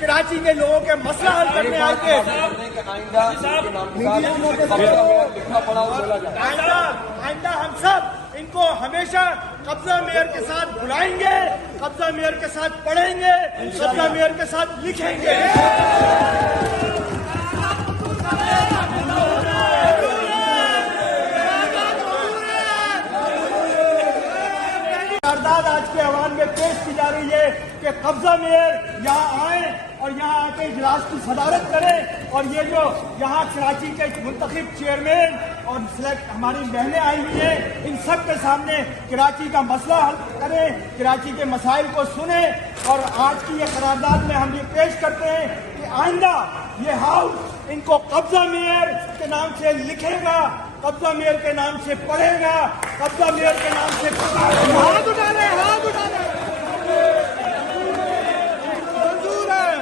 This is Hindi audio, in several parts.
कराची के लोगों के मसला हल करने आए थे। आइंदा हम सब इनको हमेशा कब्जा मेयर के साथ बुलाएंगे, कब्जा मेयर के साथ पढ़ेंगे, कब्जा मेयर के साथ लिखेंगे। करारदाद आज के अवान में पेश की जा रही है कि कब्जा मेयर यहाँ आए और यहाँ आके इजलास की सदारत करें और ये जो यहाँ कराची के मुंतखब चेयरमैन और सिलेक्ट हमारी बहनें आई हुई हैं, इन सब के सामने कराची का मसला हल करें, कराची के मसाइल को सुने। और आज की ये करारदाद में हम ये पेश करते हैं कि आइंदा ये हाउस इनको कब्जा मेयर के नाम से लिखेगा, कब्जा मेयर के नाम से पढ़ेगा, कब्जा मेयर के नाम से हाथ उठा ले, हाथ उठा ले। मंजूर है,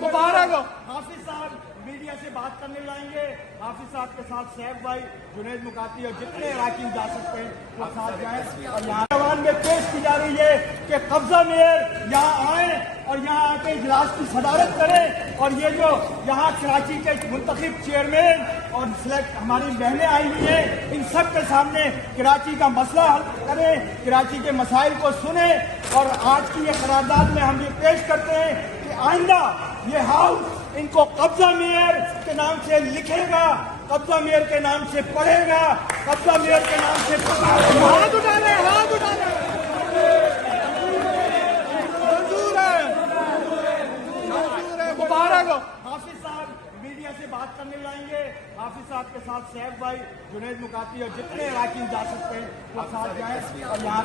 मुबारक हो। हाफिज साहब मीडिया से बात करने लाएंगे। हाफिज साहब के साथ सैफ भाई, जुनैद मुकाती और जितने इलाके जा सकते हैं वो साथ जाएं। और यहाँ अवान में पेश की जा रही है कि कब्जा मेयर यहाँ आए और यहाँ आके इजलास की सदारत करें और ये जो यहाँ कराची के मुंतखब चेयरमैन और सिलेक्ट हमारी बहनें आई हुई हैं, इन सब के सामने कराची का मसला हल करें, कराची के मसाइल को सुने। और आज की ये करारदाद में हम ये पेश करते हैं कि आइंदा ये हाउस इनको कब्जा मेयर के नाम से लिखेगा, कब्जा मेयर के नाम से पढ़ेगा, कब्जा मेयर के नाम से हाथ उठा ले, हाथ उठा ले। मंजूर है, मुबारक हो। हाफिज साहब मीडिया से बात करने लाएंगे। हाफिज साहब के साथ सैफ भाई, जुनैद मुकाती और जितने इलाके जा सकते हैं वो साथ जाएं। और यहाँ